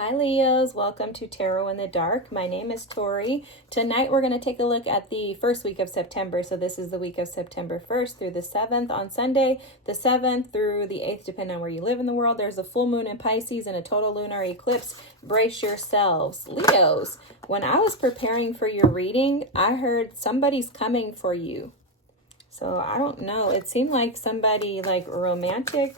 Hi Leos, welcome to Tarot in the Dark. My name is Tori. Tonight we're going to take a look at the first week of September. So this is the week of September 1st through the 7th on Sunday, the 7th through the 8th, depending on where you live in the world. There's a full moon in Pisces and a total lunar eclipse. Brace yourselves. Leos, when I was preparing for your reading, I heard somebody's coming for you. So I don't know. It seemed like somebody like romantic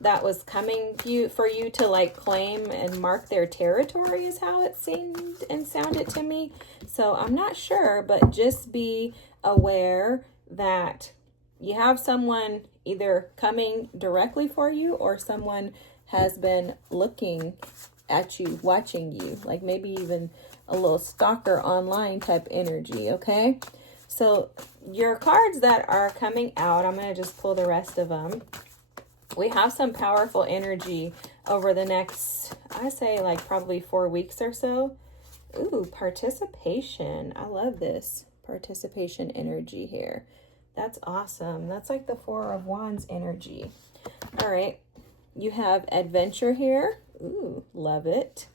that was coming for you to like claim and mark their territory is how it seemed and sounded to me. So I'm not sure, but just be aware that you have someone either coming directly for you or someone has been looking at you, watching you, like maybe even a little stalker online type energy, okay? So your cards that are coming out, I'm going to just pull the rest of them. We have some powerful energy over the next, I say like probably 4 weeks or so. Ooh, participation. I love this participation energy here. That's awesome. That's like the Four of Wands energy. All right. You have adventure here. Ooh, love it.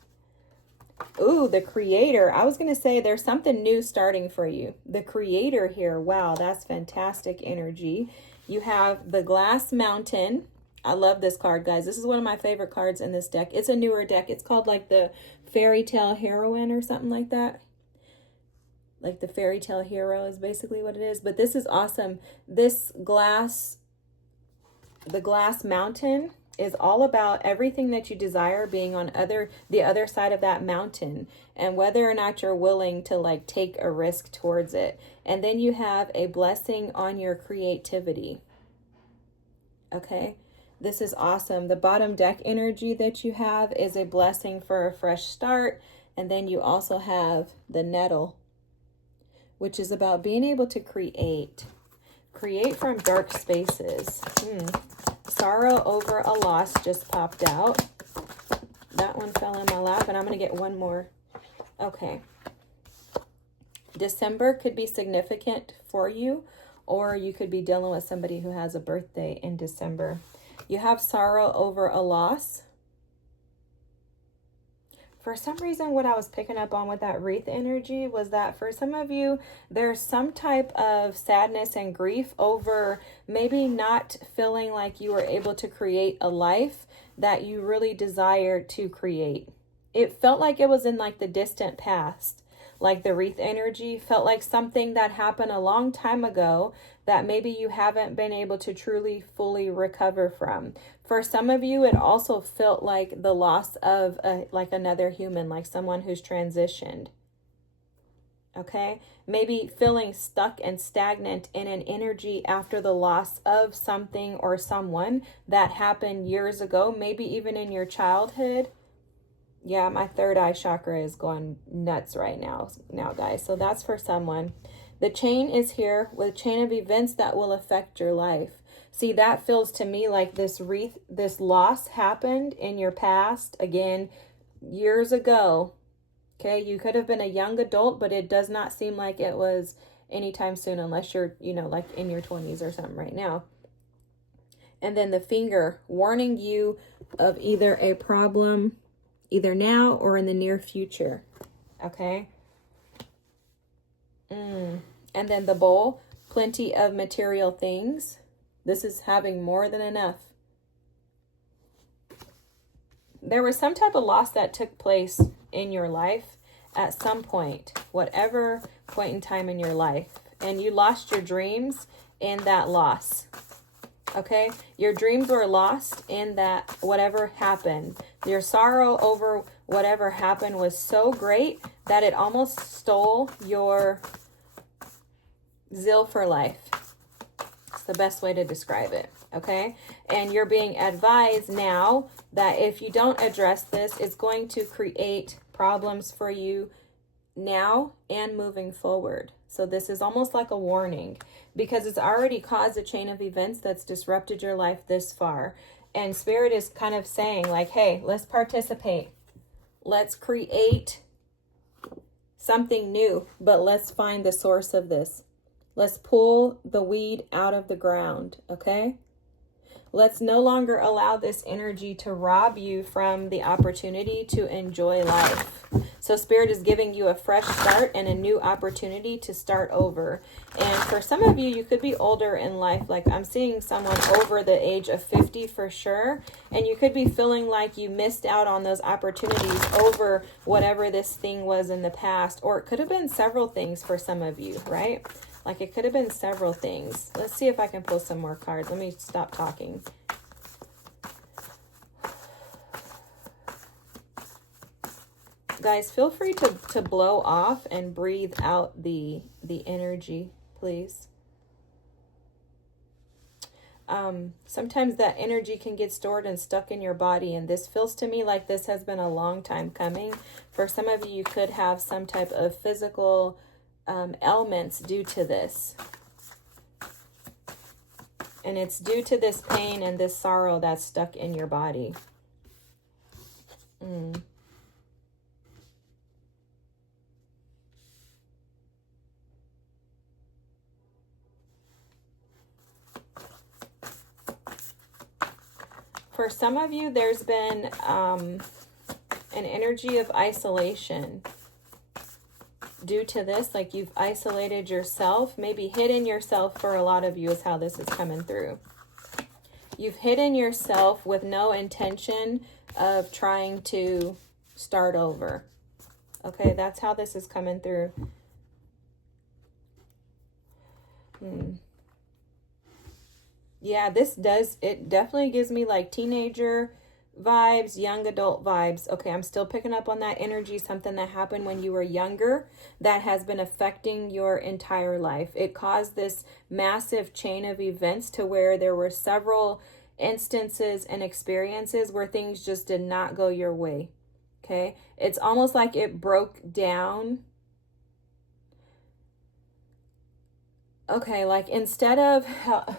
Ooh, the creator. I was going to say there's something new starting for you. The creator here. Wow, that's fantastic energy. You have the glass mountain. I love this card, guys. This is one of my favorite cards in this deck. It's a newer deck. It's called like the Fairy Tale Heroine or something like that. Like the Fairy Tale Hero is basically what it is. But this is awesome. This the glass mountain is all about everything that you desire being on the other side of that mountain, and whether or not you're willing to like take a risk towards it. And then you have a blessing on your creativity. Okay. This is awesome. The bottom deck energy that you have is a blessing for a fresh start. And then you also have the nettle, which is about being able to create from dark spaces. Sorrow over a loss just popped out. That one fell in my lap, and I'm going to get one more. Okay. December could be significant for you, or you could be dealing with somebody who has a birthday in December. You have sorrow over a loss. For some reason, what I was picking up on with that wreath energy was that for some of you, there's some type of sadness and grief over maybe not feeling like you were able to create a life that you really desired to create. It felt like it was in like the distant past. Like the wreath energy felt like something that happened a long time ago that maybe you haven't been able to truly fully recover from. For some of you, it also felt like the loss of like another human, like someone who's transitioned. Okay, maybe feeling stuck and stagnant in an energy after the loss of something or someone that happened years ago, maybe even in your childhood. Yeah, my third eye chakra is going nuts right now, guys. So that's for someone. The chain is here with a chain of events that will affect your life. See, that feels to me like this loss happened in your past, again, years ago. Okay, you could have been a young adult, but it does not seem like it was anytime soon unless you're, like in your 20s or something right now. And then the finger warning you of either a problem either now or in the near future. Okay. And then the bowl, plenty of material things. This is having more than enough. There was some type of loss that took place in your life at some point, whatever point in time in your life. And you lost your dreams in that loss. Okay, your dreams were lost in that whatever happened. Your sorrow over whatever happened was so great that it almost stole your zeal for life. It's the best way to describe it. Okay, and you're being advised now that if you don't address this, it's going to create problems for you now and moving forward. So this is almost like a warning because it's already caused a chain of events that's disrupted your life this far. And Spirit is kind of saying like, hey, let's participate. Let's create something new, but let's find the source of this. Let's pull the weed out of the ground, okay? Let's no longer allow this energy to rob you from the opportunity to enjoy life. So Spirit is giving you a fresh start and a new opportunity to start over. And for some of you, you could be older in life. Like I'm seeing someone over the age of 50 for sure. And you could be feeling like you missed out on those opportunities over whatever this thing was in the past. Or it could have been several things for some of you, right? Like it could have been several things. Let's see if I can pull some more cards. Let me stop talking. Guys, feel free to blow off and breathe out the energy, please. Sometimes that energy can get stored and stuck in your body, and this feels to me like this has been a long time coming. For some of you, you could have some type of physical ailments due to this. And it's due to this pain and this sorrow that's stuck in your body. For some of you, there's been an energy of isolation due to this. Like you've isolated yourself, maybe hidden yourself. For a lot of you is how this is coming through. You've hidden yourself with no intention of trying to start over. Okay, that's how this is coming through. Yeah, it definitely gives me like teenager vibes, young adult vibes. Okay, I'm still picking up on that energy, something that happened when you were younger that has been affecting your entire life. It caused this massive chain of events to where there were several instances and experiences where things just did not go your way. Okay, it's almost like it broke down. Okay, like instead of,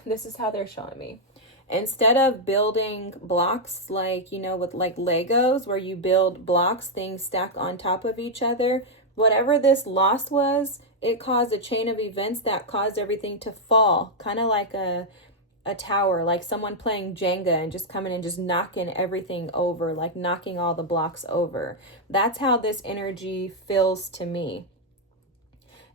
this is how they're showing me. Instead of building blocks like, with like Legos where you build blocks, things stack on top of each other, whatever this loss was, it caused a chain of events that caused everything to fall. Kind of like a tower, like someone playing Jenga and just coming and just knocking everything over, like knocking all the blocks over. That's how this energy feels to me.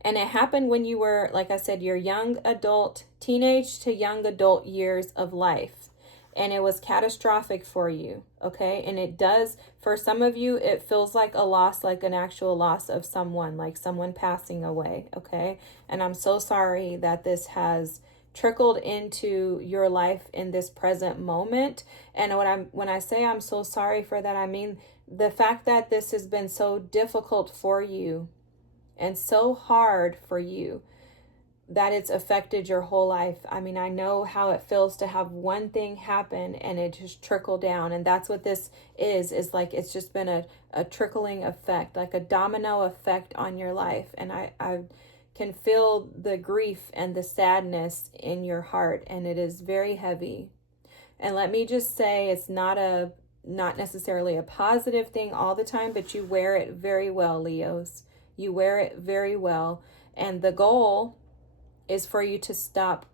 And it happened when you were, like I said, your young adult, teenage to young adult years of life. And it was catastrophic for you, okay? And it does, for some of you, it feels like a loss, like an actual loss of someone, like someone passing away, okay? And I'm so sorry that this has trickled into your life in this present moment. And when I say I'm so sorry for that, I mean the fact that this has been so difficult for you and so hard for you that it's affected your whole life. I mean, I know how it feels to have one thing happen and it just trickle down. And that's what this is like it's just been a trickling effect, like a domino effect on your life. And I can feel the grief and the sadness in your heart, and it is very heavy. And let me just say, it's not necessarily a positive thing all the time, but you wear it very well, Leos. You wear it very well. And the goal is for you to stop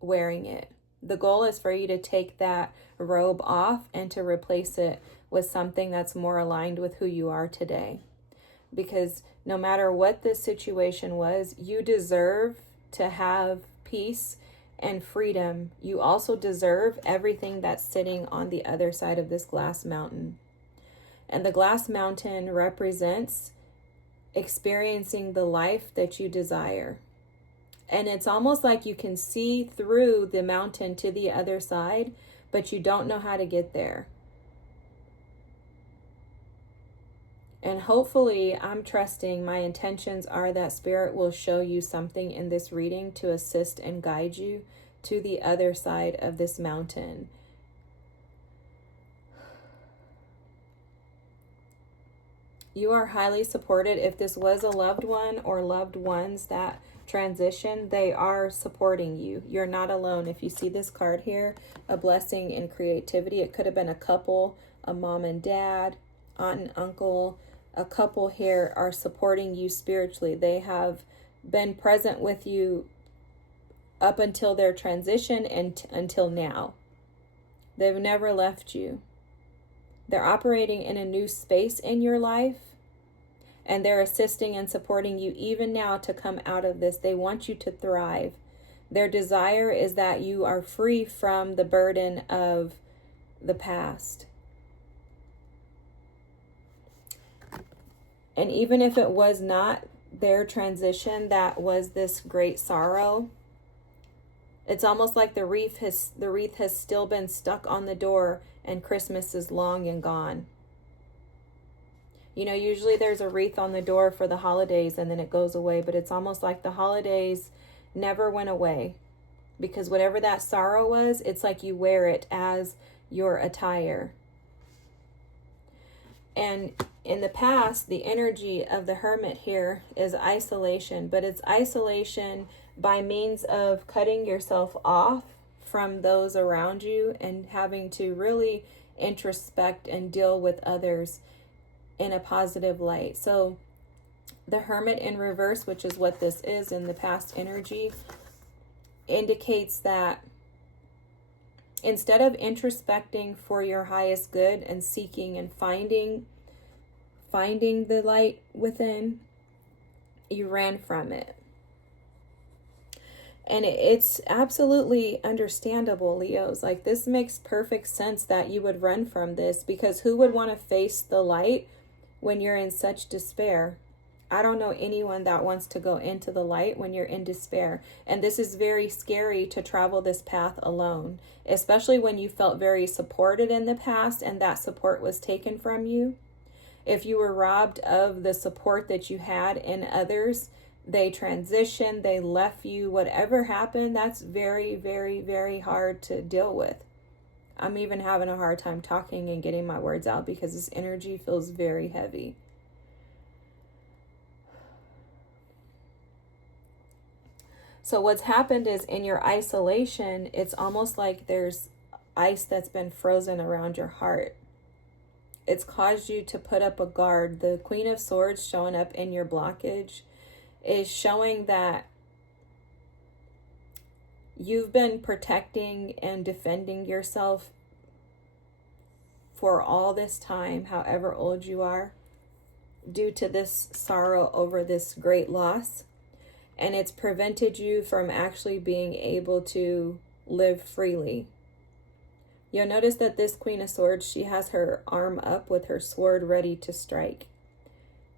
wearing it. The goal is for you to take that robe off and to replace it with something that's more aligned with who you are today. Because no matter what this situation was, you deserve to have peace and freedom. You also deserve everything that's sitting on the other side of this glass mountain. And the glass mountain represents experiencing the life that you desire. And it's almost like you can see through the mountain to the other side, but you don't know how to get there. And hopefully, I'm trusting, my intentions are that Spirit will show you something in this reading to assist and guide you to the other side of this mountain. You are highly supported. If this was a loved one or loved ones that transition, they are supporting you. You're not alone. If you see this card here, a blessing in creativity, it could have been a couple, a mom and dad, aunt and uncle. A couple here are supporting you spiritually. They have been present with you up until their transition and until now. They've never left you. They're operating in a new space in your life, and they're assisting and supporting you even now to come out of this. They want you to thrive. Their desire is that you are free from the burden of the past. And even if it was not their transition that was this great sorrow, it's almost like the wreath has still been stuck on the door and Christmas is long and gone. You know, usually there's a wreath on the door for the holidays and then it goes away, but it's almost like the holidays never went away, because whatever that sorrow was, it's like you wear it as your attire. And in the past, the energy of the hermit here is isolation, but it's isolation by means of cutting yourself off from those around you and having to really introspect and deal with others in a positive light. So the hermit in reverse, which is what this is in the past energy, indicates that instead of introspecting for your highest good and seeking and finding the light within, you ran from it. And it's absolutely understandable, Leos. Like, this makes perfect sense that you would run from this, because who would want to face the light when you're in such despair? I don't know anyone that wants to go into the light when you're in despair. And this is very scary to travel this path alone, especially when you felt very supported in the past and that support was taken from you. If you were robbed of the support that you had in others, they transitioned, they left you, whatever happened, that's very, very, very hard to deal with. I'm even having a hard time talking and getting my words out because this energy feels very heavy. So what's happened is, in your isolation, it's almost like there's ice that's been frozen around your heart. It's caused you to put up a guard. The Queen of Swords showing up in your blockage is showing that you've been protecting and defending yourself for all this time, however old you are, due to this sorrow over this great loss. And it's prevented you from actually being able to live freely. You'll notice that this Queen of Swords, she has her arm up with her sword ready to strike.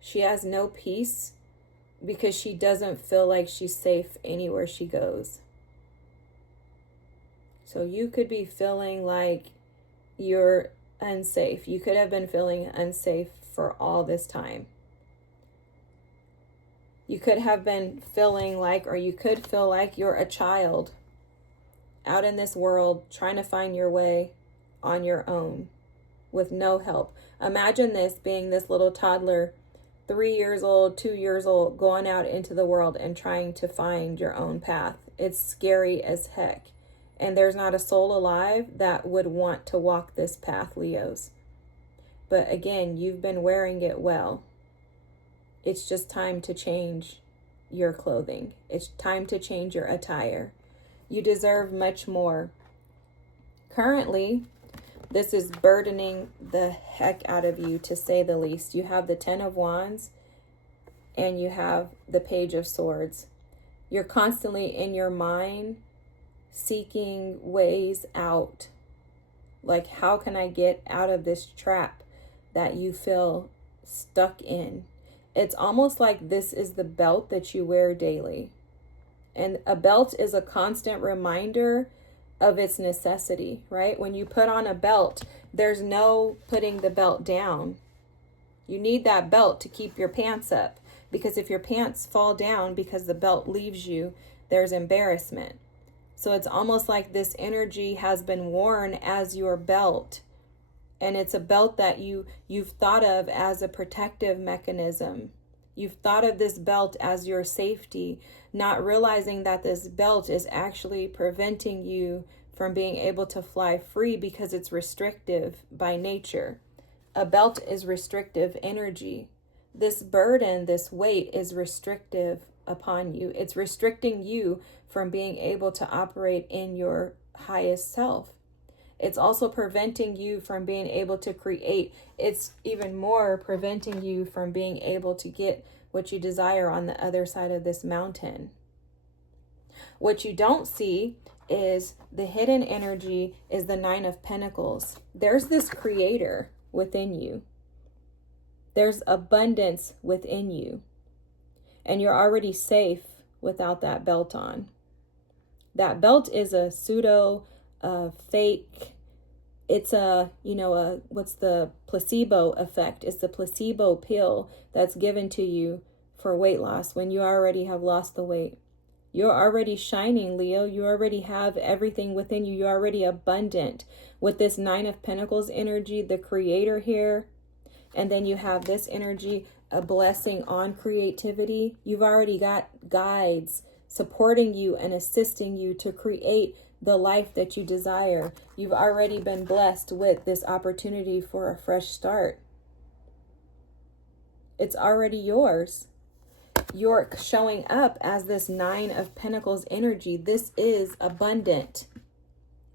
She has no peace because she doesn't feel like she's safe anywhere she goes. So you could be feeling like you're unsafe. You could have been feeling unsafe for all this time. You could have been feeling like, or you could feel like you're a child out in this world trying to find your way on your own with no help. Imagine this being this little toddler, 3 years old, 2 years old, going out into the world and trying to find your own path. It's scary as heck. And there's not a soul alive that would want to walk this path, Leos. But again, you've been wearing it well. It's just time to change your clothing. It's time to change your attire. You deserve much more. Currently, this is burdening the heck out of you, to say the least. You have the Ten of Wands and you have the Page of Swords. You're constantly in your mind seeking ways out. Like, how can I get out of this trap that you feel stuck in? It's almost like this is the belt that you wear daily. And a belt is a constant reminder of its necessity, right? When you put on a belt, there's no putting the belt down. You need that belt to keep your pants up, because if your pants fall down because the belt leaves you, there's embarrassment. So it's almost like this energy has been worn as your belt. And it's a belt that you've thought of as a protective mechanism. You've thought of this belt as your safety, not realizing that this belt is actually preventing you from being able to fly free because it's restrictive by nature. A belt is restrictive energy. This burden, this weight is restrictive upon you. It's restricting you from being able to operate in your highest self. It's also preventing you from being able to create. It's even more preventing you from being able to get what you desire on the other side of this mountain. What you don't see is the hidden energy is the Nine of Pentacles. There's this creator within you. There's abundance within you. And you're already safe without that belt on. That belt is a pseudo fake. It's what's the placebo effect? It's the placebo pill that's given to you for weight loss when you already have lost the weight. You're already shining, Leo. You already have everything within you. You're already abundant. With this Nine of Pentacles energy, the creator here, and then you have this energy, a blessing on creativity. You've already got guides supporting you and assisting you to create the life that you desire. You've already been blessed with this opportunity for a fresh start. It's already yours. You're showing up as this Nine of Pentacles energy. This is abundant.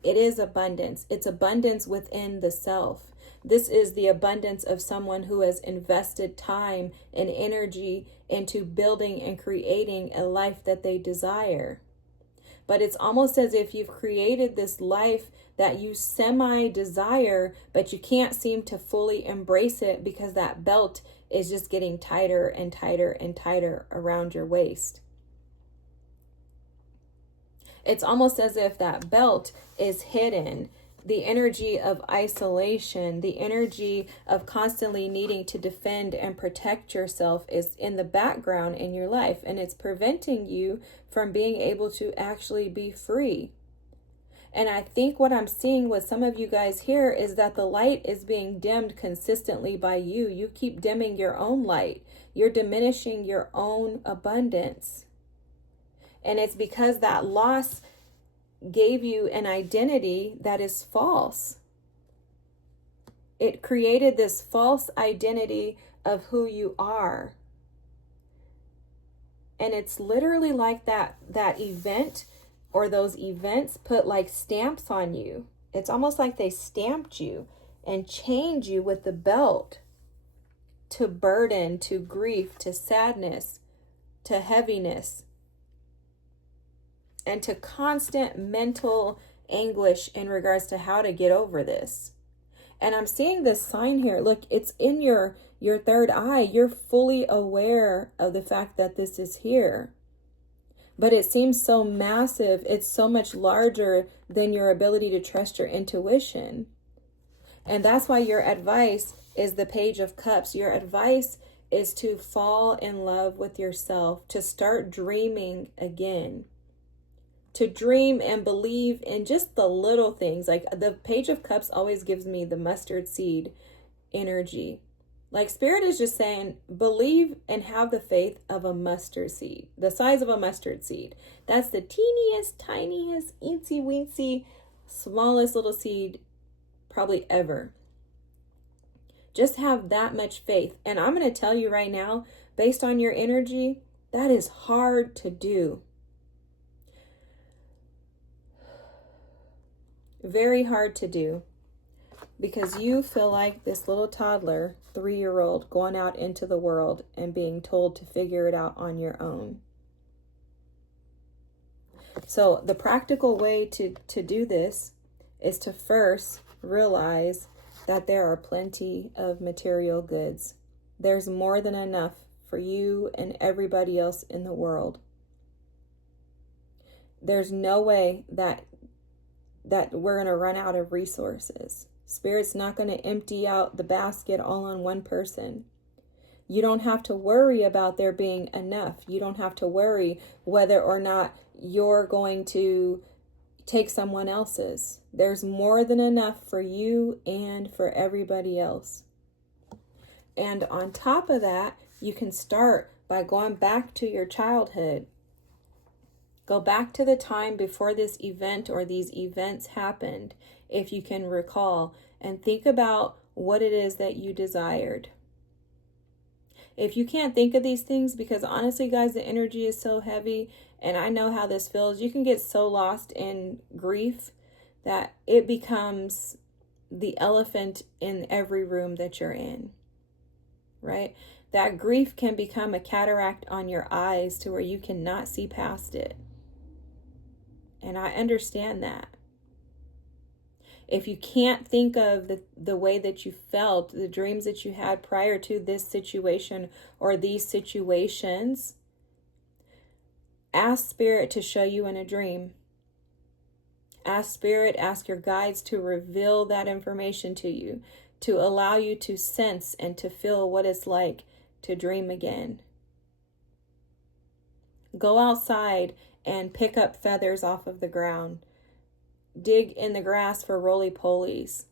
It is abundance. It's abundance within the self. This is the abundance of someone who has invested time and energy into building and creating a life that they desire. But it's almost as if you've created this life that you semi-desire, but you can't seem to fully embrace it because that belt is just getting tighter and tighter and tighter around your waist. It's almost as if that belt is hidden. The energy of isolation, the energy of constantly needing to defend and protect yourself is in the background in your life, and it's preventing you from being able to actually be free. And I think what I'm seeing with some of you guys here is that the light is being dimmed consistently by you. You keep dimming your own light. You're diminishing your own abundance. And it's because that loss gave you an identity that is false. It created this false identity of who you are. And it's literally like that event or those events put like stamps on you. It's almost like they stamped you and chained you with the belt to burden, to grief, to sadness, to heaviness, and to constant mental anguish in regards to how to get over this. And I'm seeing this sign here. Look, it's in your third eye. You're fully aware of the fact that this is here. But it seems so massive. It's so much larger than your ability to trust your intuition. And that's why your advice is the Page of Cups. Your advice is to fall in love with yourself, to start dreaming again. To dream and believe in just the little things. Like the Page of Cups always gives me the mustard seed energy. Like Spirit is just saying, believe and have the faith of a mustard seed, the size of a mustard seed. That's the teeniest, tiniest, eensy weensy, smallest little seed probably ever. Just have that much faith. And I'm going to tell you right now, based on your energy, that is hard to do. Very hard to do, because you feel like this little toddler, 3-year-old, going out into the world and being told to figure it out on your own. So the practical way to do this is to first realize that there are plenty of material goods. There's more than enough for you and everybody else in the world. There's no way that we're going to run out of resources. Spirit's not going to empty out the basket all on one person. You don't have to worry about there being enough. You don't have to worry whether or not you're going to take someone else's. There's more than enough for you and for everybody else. And on top of that, you can start by going back to your childhood. Go back to the time before this event or these events happened, if you can recall, and think about what it is that you desired. If you can't think of these things, because honestly, guys, the energy is so heavy, and I know how this feels. You can get so lost in grief that it becomes the elephant in every room that you're in, right? That grief can become a cataract on your eyes to where you cannot see past it. And I understand that. If you can't think of the way that you felt, the dreams that you had prior to this situation or these situations, ask Spirit to show you in a dream. Ask Spirit, ask your guides to reveal that information to you, to allow you to sense and to feel what it's like to dream again. Go outside and pick up feathers off of the ground. Dig in the grass for roly-polies,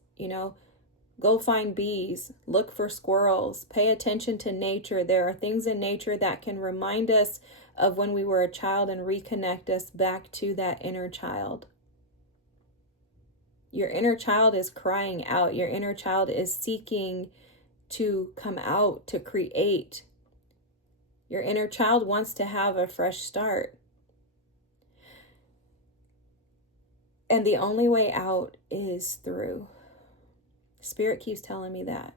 go find bees, look for squirrels, pay attention to nature. There are things in nature that can remind us of when we were a child and reconnect us back to that inner child. Your inner child is crying out. Your inner child is seeking to come out, to create. Your inner child wants to have a fresh start. And the only way out is through. Spirit keeps telling me that.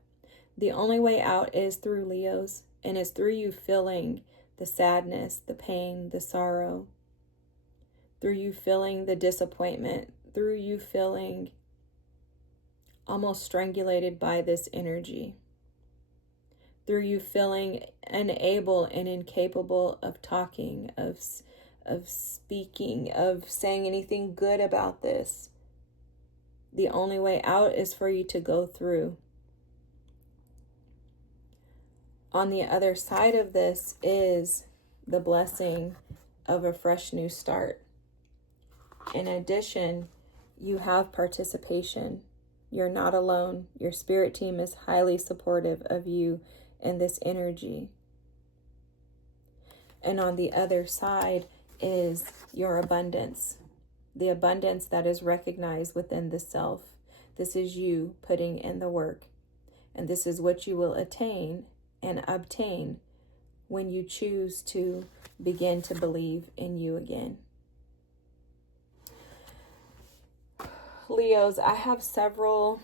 The only way out is through, Leos, and it's through you feeling the sadness, the pain, the sorrow, through you feeling the disappointment, through you feeling almost strangulated by this energy, through you feeling unable and incapable of talking, of speaking, of saying anything good about this. The only way out is for you to go through. On the other side of this is the blessing of a fresh new start. In addition, you have participation. You're not alone. Your spirit team is highly supportive of you and this energy. And on the other side is your abundance, the abundance that is recognized within the self. This is you putting in the work, and this is what you will attain and obtain when you choose to begin to believe in you again. Leos, I have several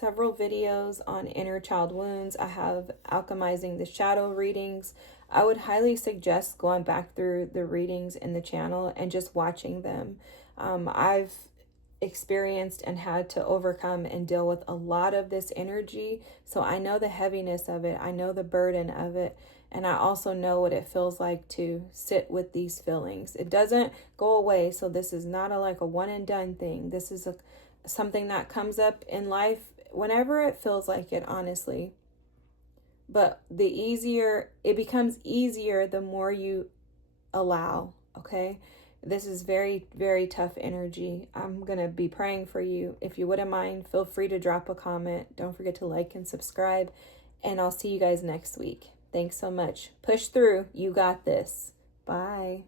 videos on inner child wounds. I have alchemizing the shadow readings. I would highly suggest going back through the readings in the channel and just watching them. I've experienced and had to overcome and deal with a lot of this energy, so I know the heaviness of it. I know the burden of it, and I also know what it feels like to sit with these feelings. It doesn't go away, so this is not a one and done thing. This is something that comes up in life whenever it feels like it, honestly. But it becomes easier the more you allow, okay? This is very, very tough energy. I'm going to be praying for you. If you wouldn't mind, feel free to drop a comment. Don't forget to like and subscribe. And I'll see you guys next week. Thanks so much. Push through. You got this. Bye.